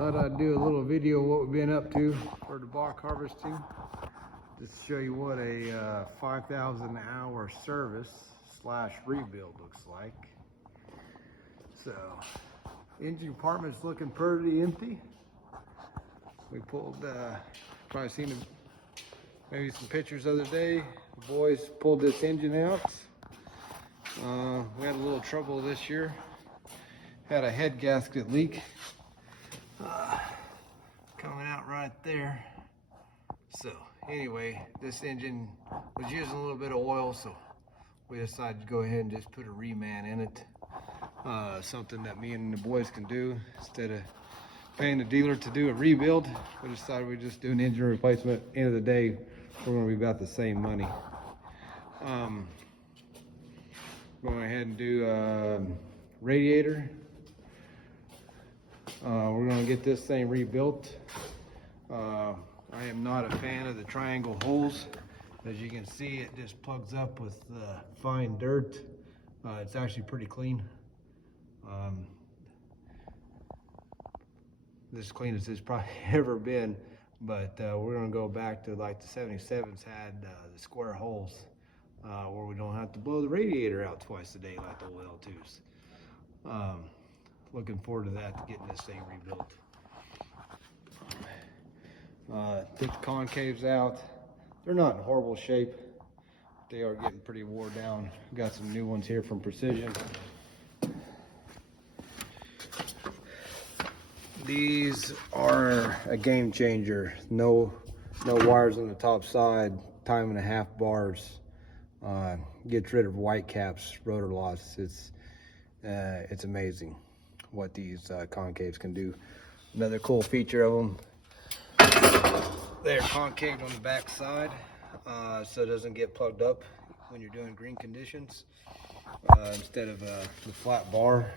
Thought I'd do a little video of what we've been up to for the bark harvesting. Just to show you what a 5,000 hour service / rebuild looks like. So, engine compartment's looking pretty empty. We pulled, probably seen maybe some pictures the other day. The boys pulled this engine out. We had a little trouble this year. Had a head gasket leak. Coming out right there. So anyway, this engine was using a little bit of oil, so we decided to go ahead and just put a reman in it. Something that me and the boys can do instead of paying the dealer to do a rebuild. We decided we'd just do an engine replacement. End of the day, we're going to be about the same money. Going ahead and do radiator. We're going to get this thing rebuilt. I am not a fan of the triangle holes. As you can see, it just plugs up with fine dirt. It's actually pretty clean. This clean as it's probably ever been, but we're going to go back to like the 77s had the square holes where we don't have to blow the radiator out twice a day like the old L2s. Looking forward to that, to getting this thing rebuilt. Took the concaves out. They're not in horrible shape. They are getting pretty wore down. Got some new ones here from Precision. These are a game changer. No wires on the top side. 1.5 bars. Gets rid of white caps, rotor loss. It's amazing what these concaves can do. Another cool feature of them, they're concaved on the back side, so it doesn't get plugged up when you're doing green conditions. Instead of the flat bar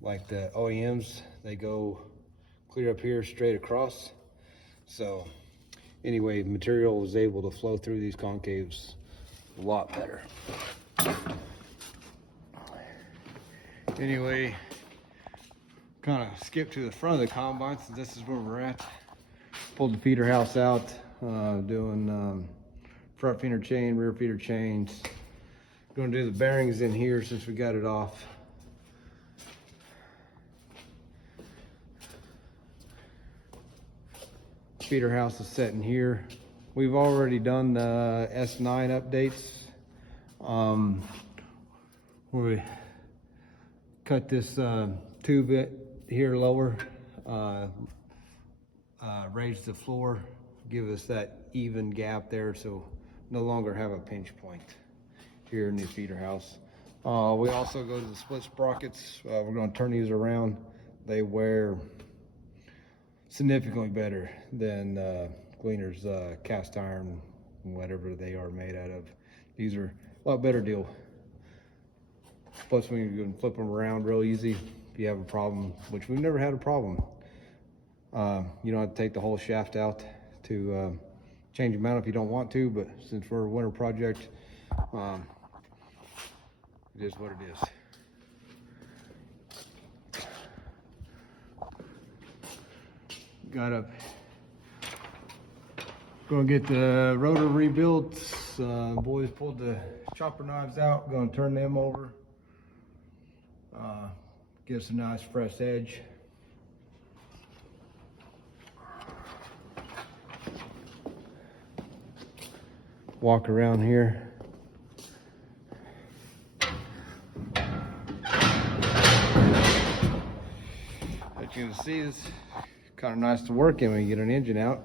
like the OEMs, they go clear up here straight across. So anyway, material is able to flow through these concaves a lot better. Anyway, kind of skip to the front of the combine since this is where we're at. Pulled the feeder house out, doing front feeder chain, rear feeder chains. Going to do the bearings in here since we got it off. Feeder house is set in here. We've already done the S9 updates. We cut this tube here lower, raise the floor, give us that even gap there, so no longer have a pinch point here in the feeder house. We also go to the split sprockets. We're going to turn these around. They wear significantly better than Gleaner's cast iron, whatever they are made out of. These are a lot better deal. Plus, when you can flip them around real easy, if you have a problem, which we've never had a problem, you don't have to take the whole shaft out to change them out if you don't want to, but since we're a winter project, it is what it is. Gonna get the rotor rebuilt. Boys pulled the chopper knives out, gonna turn them over. Give us a nice fresh edge. Walk around here. As you can see, it's kind of nice to work in when you get an engine out.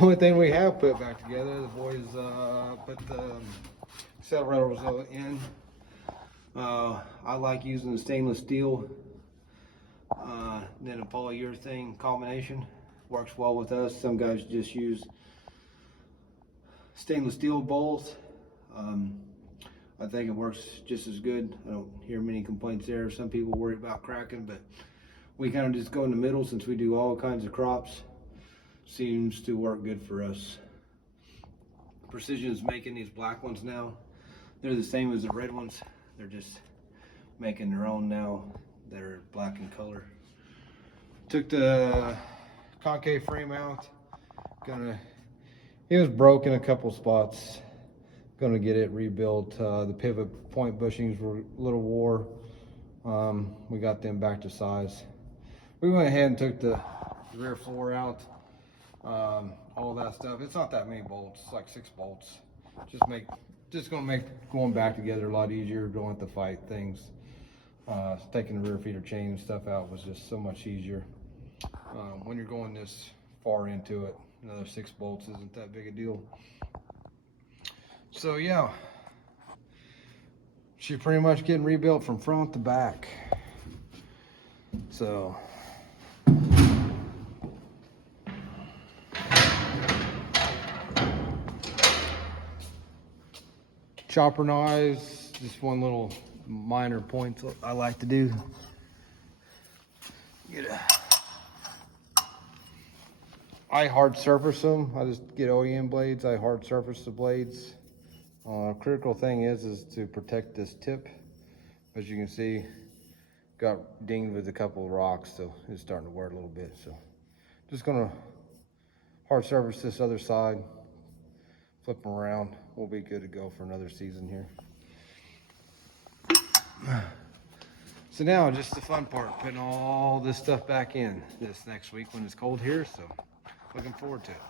Only thing we have put back together, the boys put the accelerators in. I like using the stainless steel, then a polyurethane combination. Works well with us. Some guys just use stainless steel bowls. I think it works just as good. I don't hear many complaints there. Some people worry about cracking, but we kind of just go in the middle since we do all kinds of crops. Seems to work good for us. Precision is making these black ones now. They're the same as the red ones. They're just making their own now that are black in color. Took the concave frame out. It was broken a couple spots. Gonna get it rebuilt. The pivot point bushings were a little wore. We got them back to size. We went ahead and took the rear floor out. All that stuff. It's not that many bolts. It's like 6 bolts. Just gonna make going back together a lot easier. Don't have to fight things. Taking the rear feeder chain and stuff out was just so much easier. When you're going this far into it, another 6 bolts isn't that big a deal. So yeah, she's pretty much getting rebuilt from front to back. So chopper knives, just one little minor point I like to do. I hard surface them. I just get OEM blades. I hard surface the blades. Critical thing is to protect this tip. As you can see, got dinged with a couple of rocks, so it's starting to wear a little bit. So just gonna hard surface this other side, flip them around. We'll be good to go for another season here. So now just the fun part, putting all this stuff back in this next week when it's cold here. So looking forward to it.